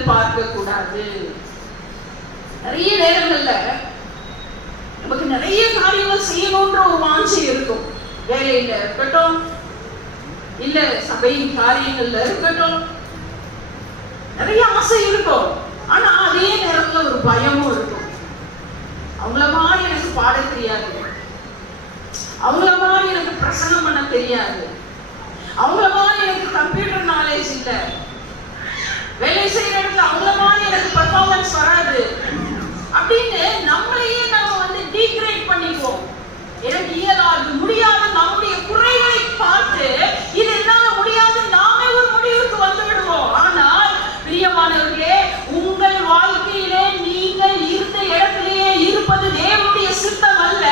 நீங்கள் பார்க்க கூடாது. நிறைய நேரங்கள்ல நமக்கு நிறைய காரியங்கள் செய்யணும்ன்ற ஒரு வாஞ்சை இருக்கும். வேலையில இருக்கட்டும், இல்ல சபையின் காரியங்கள்ல இருக்கட்டும், நிறைய ஆசை இருக்கும். ஆனா அதே நேரத்துல ஒரு பயமும் இருக்கும். அவங்கள மாதிரி எனக்கு பாட தெரியாது, அவங்கள மாதிரி எனக்கு பிரசங்கம் பண்ண தெரியாது, அவங்கள மாதிரி எனக்கு கம்ப்யூட்டர் நாலேஜ் இல்ல, வேலை செய்யற இடத்துல அவங்கள மாதிரி எனக்கு பெர்ஃபார்மன்ஸ் வராது அப்படின்னு நம்மளையே நம்ம வந்து டீக்ரேட் பண்ணிக்குவோம். எனக்கு இயலாது, முடியாது, நம்முடைய குறைகளை பார்த்து இது என்னால முடியாது நாமே ஒரு முடிவுக்கு வந்து விடுவோம். ஆனால் பிரியமானவர்களே, உங்கள் வாழ்க்கையிலே நீங்கள் இருந்த இடத்திலேயே இருப்பது தேவனுடைய சித்தம் அல்ல.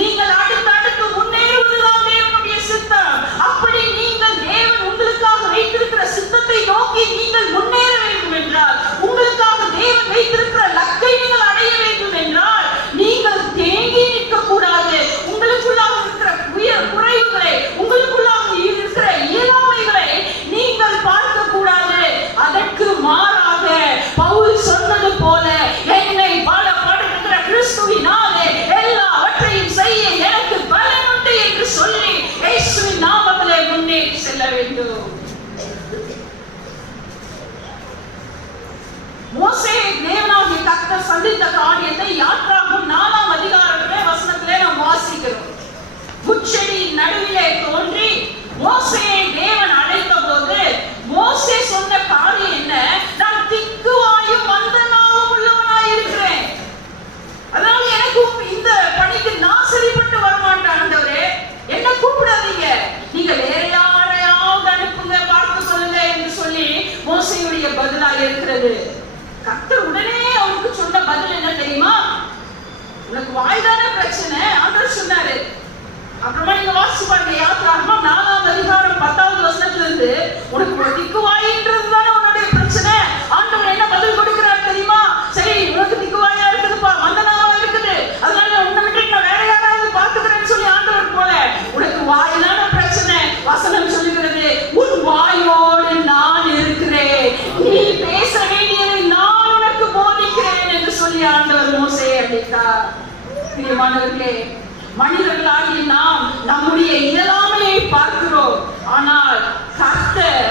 நீங்கள் அடுத்தடுத்து முன்னேறுவதுதான் தேவனுடைய சித்தம். அப்படி நீங்கள் தேவன் உங்களுக்காக வைத்திருக்கிற சித்தத்தை நோக்கி நீங்கள் முன்னேற வேண்டும் என்றால், உங்களுக்காக தேவன் வைத்திருக்கிற லக்கை நீங்கள் அடைய வேண்டும் என்றால், நீங்கள் தேங்கி நிற்க கூடாது. உங்களுக்குள்ளாக இருக்கிற குறைவுகளை, உங்களுக்குள்ளாக இருக்கிற இயலாமைகளை நீங்கள் பார்க்க கூடாது. அதற்கு மாறாக பவுல் சொன்னது போல, என்னை பலப்படுத்துகிற கிறிஸ்துவினாலே எல்லாவற்றையும் செய்ய எனக்கு பலன் உண்டு என்று சொல்லி இயேசுவின் நாமத்திலே முன்னேறி செல்ல வேண்டும். மோசே தேவனாகிய கர்த்தர் சந்தித்த காரியத்தை யாத்ராகமம் 4ஆம் அதிகாரத்திலே வசனத்திலே நாம் வாசிக்கிறோம். முட்செடியின் நடுவிலே தோன்றி மோசேயை தேவன் அழைத்த போது மோசே சொன்ன காரியம் என்ன? நான் திக்குவாயும் மந்தனாகவும் உள்ளவனாய் இருக்கிறேன், அதனால எனக்கு இந்த பணிக்கு நான் சரிப்பட்டு வரமாட்டேன். ஆண்டவரே, என்ன கூப்பிடாதீங்க, நீங்க வேற யாரையாவது அனுப்புங்க, பார்த்து சொல்லுங்க என்று சொல்லி மோசேயுடைய பதிலாக இருக்கிறது. கர்த்தர் உடனே அவருக்கு சொன்ன பதில் என்ன தெரியுமா? உனக்கு வாய்தான பிரச்சனை, ஆண்டவர் சொன்னாரு. அப்புறமா நீங்க வாசிச்சு பாருங்க, யாத்ராகமம் 4ஆம் அதிகாரம் 10வது வசனத்துல இருந்து, உனக்கு திக்குவாயின்றது தானே உன்னுடைய பிரச்சனை. ஆண்டவர் என்ன பதில் கொடுக்கிறார் தெரியுமா? சரி, உனக்கு திக்குவாயா இருக்குதுப்பா, மந்தனாவா இருக்குது, அதனால உன்னை விட்டு நான் வேற யாராவது பார்த்துக்கிறேன்னு சொல்லி ஆண்டவர் போல, உனக்கு வாயிலான பிரச்சனை. வசனம் சொல்லுகிறது, உன் வாயோடு நான் இருக்கிறேன், நீ பேச வேண்டியதை நான் உனக்கு போதிக்கிறேன் என்று சொல்லி ஆண்டவர் மோசேயை அழைத்தார். பிரியமானவர்களே, மனிதர்களாகிய நாம் நம்முடைய இயலாமையை பார்க்கிறோம். ஆனால் கர்த்தர்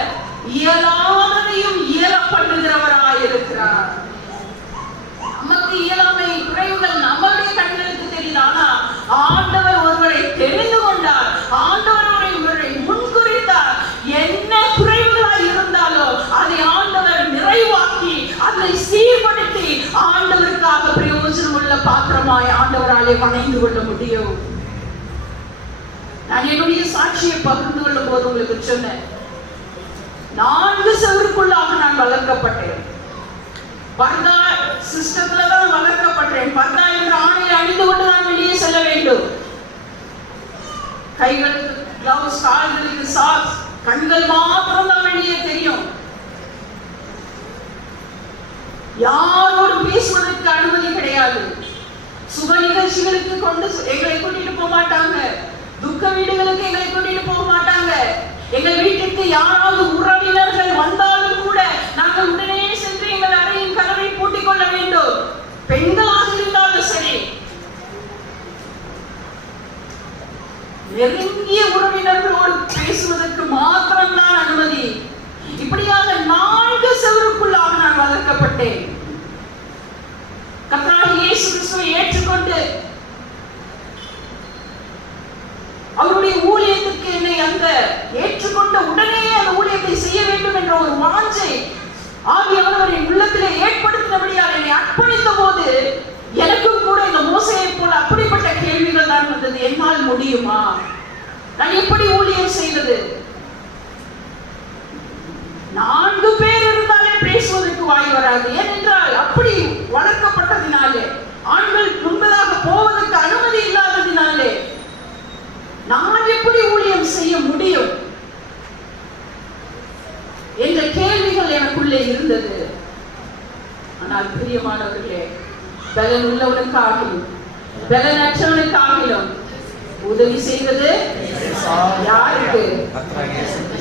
இயலாததையும் இயல பண்ணுகிறவராய் இருக்கிறார். நமக்கு இயலாமை குறைவுகள் நம்மளுடைய கண்களுக்கு தெரியுது. ஆனா ஆண்டவர் ஒருவரை தெரிந்து கொண்டார், ஆண்டவர் ஒருவரை முன்குறித்தார். என்ன குறைவுகளாய் இருந்தாலும் அதை ஆண்டவர் நிறைவாக்கி, அதை சீர்படுத்தி ஆண்டவருக்காக பிரயோஜனம் உள்ள பாத்திரமாய் ஆண்டவராலே வணைந்து கொள்ள முடியும். நான் என்னுடைய சாட்சியை பகிர்ந்து கொள்ளும் போது உங்களுக்கு சொன்னேன், 4 செவருக்குள்ளாக நான் வளர்க்கப்பட்டேன். பர்தா சிஸ்டத்துல தான் வளர்க்கப்பட்டேன். பர்தா என்ற ஆணையை அணிந்து கொண்டு நான் வெளியே செல்ல வேண்டும். கைகளுக்கு கிளவுஸ், கால்களுக்கு சாக்ஸ், கண்கள் மாத்திரம் தான் வெளியே தெரியும். யாரோடு பேசுவதற்கு அனுமதி கிடையாது. சுப நிகழ்ச்சிகளுக்கு எங்களை கூட்டிட்டு போக மாட்டாங்க, துக்க வீடுகளுக்கு எங்களை கூட்டிட்டு போக மாட்டாங்க. எங்கள் வீட்டுக்கு யாராவது உறவினர்கள் வந்தாலும் கூட நாங்கள் உடனே சென்று எங்கள் அறையின் கதவை பூட்டிக் கொள்ள வேண்டும். பெண்களாக இருந்தாலும் சரி, நெருங்கிய உறவினர்களோடு பேசுவதற்கு மாத்திரம்தான் அனுமதி. இப்படியாக 4 செவருக்குள்ளாக நான் வளர்க்கப்பட்டேன். கர்த்தராகிய இயேசு கிறிஸ்துவை ஏற்றுக்கொண்டு அவருடைய ஊழியத்துக்கு என்னை அந்த ஏற்றுக்கொண்ட உடனே அந்த ஊழியத்தை செய்ய வேண்டும் என்ற ஒரு வாஞ்சை ஆவியானவர் என் உள்ளத்திலே ஏற்படுத்தினபடியால் என்னை அர்ப்பணித்த போது எனக்கும் கூட இந்த மோசேயை போல அப்படிப்பட்ட கேள்விகள் தான் வந்தது. என்னால் முடியுமா? நான் எப்படி ஊழியம் செய்வது? 4 பேர் இருந்தாலே பேசுவதற்கு வாய் வராது. ஏனென்றால் அப்படி வளர்க்கப்பட்டதினாலே, ஆண்கள் முன்பதாக போவதற்கு அனுமதி இல்லாததினாலே நான் எப்படி ஊழியம் செய்ய முடியும் என்ற கேள்விகள் எனக்குள்ளே இருந்தது. ஆனால் பிரியமானவர்களே, பலன் உள்ளவனுக்காகிலும் பலனற்றவனுக்காகிலும் உதவி செய்வது யாருக்கு?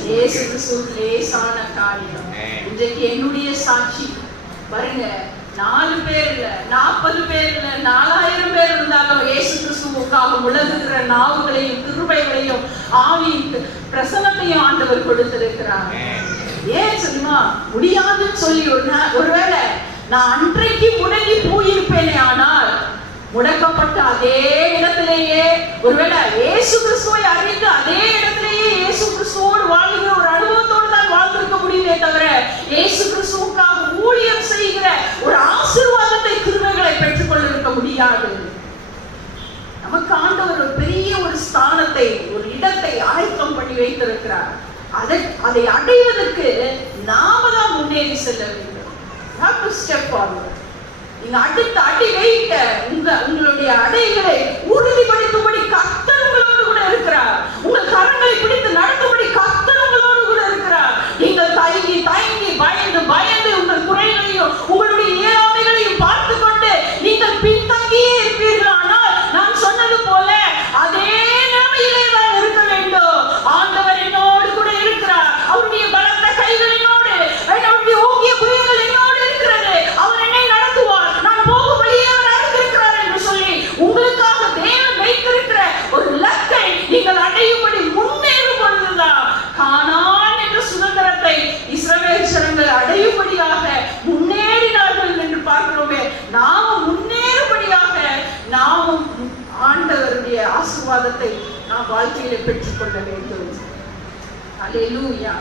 இயேசு கிறிஸ்துவுக்கு லேசான காரியம். இன்றைக்கு என்னுடைய சாட்சி பாருங்க, 4 பேர் இல்ல, 40 பேர் இல்ல, 4000 பேர் இருந்தாலும் இயேசு கிறிஸ்துவுக்காக முழங்குகிற நாவுகளையும் கிருபைகளையும் ஆவியின் பிரசன்னத்தையும் ஆண்டவர் கொடுத்திருக்கிறார். ஏன் சொல்லுமா? முடியாதுன்னு சொல்லி ஒருவேளை நான் அன்றைக்கு முடங்கி போயிருப்பேனே, ஆனால் முடக்கப்பட்ட அதே இடத்திலேயே ஒருவேளை இயேசு கிறிஸ்துவை அறிந்து அதே இடத்திலேயே இயேசு கிறிஸ்துவோடு வாழ்கிற ஒரு அனுபவத்தோடு தான் வாழ்ந்திருக்க முடியுமே தவிர இயேசு கிறிஸ்துவுக்காக ஊழியம் செய்கிற ஒரு ஆசீர்வாதத்தை கிருபைகளை பெற்றுக்கொள்ள இருக்க முடியாது. நமக்கு ஆண்டவர் ஒரு பெரிய ஒரு ஸ்தானத்தை, ஒரு இடத்தை ஆயத்தம் பண்ணி வைத்திருக்கிறார். அதை அடைவதற்கு நாம தான் முன்னேறி செல்ல வேண்டும். Have to step forward. நீங்க அடுத்த அடி வைக்க உங்களுடைய அடைகளை உறுதிப்படுத்தும்படி கர்த்தர் உங்களோடு கூட இருக்கிறார். உங்கள் கரங்களை பிடித்து நடத்தும்படி கர்த்தர் உங்களோடு கூட இருக்கிறார். நீங்கள் தயங்கி தயங்கி பயந்து பயந்து உங்கள் குறைகளையும் உங்களுடைய இயலாமைகளையும் பார்த்து கொண்டு நீங்கள் பின்தங்கியே இருப்பீர்கள். ஆனால் நான் சொன்னது போல அதே நிலைமையிலே தான் இருக்க வேண்டும். ஆண்டவர் என்னோடு கூட இருக்கிறார். அவருடைய பலத்த கைகள் என்னோடு, அவருடைய ஓங்கிய புயங்கள் என்னோடு இருக்கிறது. அவர் என்னை நடத்துவார். நான் போகும் வழியே அவர் அறிந்திருக்கிறார் என்று சொல்லி உங்களுக்காக தேவன் வைத்திருக்கிற ஒரு இலக்கை நீங்கள் அடையும்படி முன்னேறும் பொழுதுதான் கானான் என்ற சுதந்திரத்தை இஸ்ரவேல் ஜனங்கள் அடையும்படியாக முன்னேறினார்கள் என்று பார்க்கிறோமே. நாமும் முன்னேறும்படியாக நாமும் ஆண்டவருடைய ஆசீர்வாதத்தை நாம் வாழ்க்கையில பெற்றுக்கொள்ள வேண்டும். அல்லேலூயா.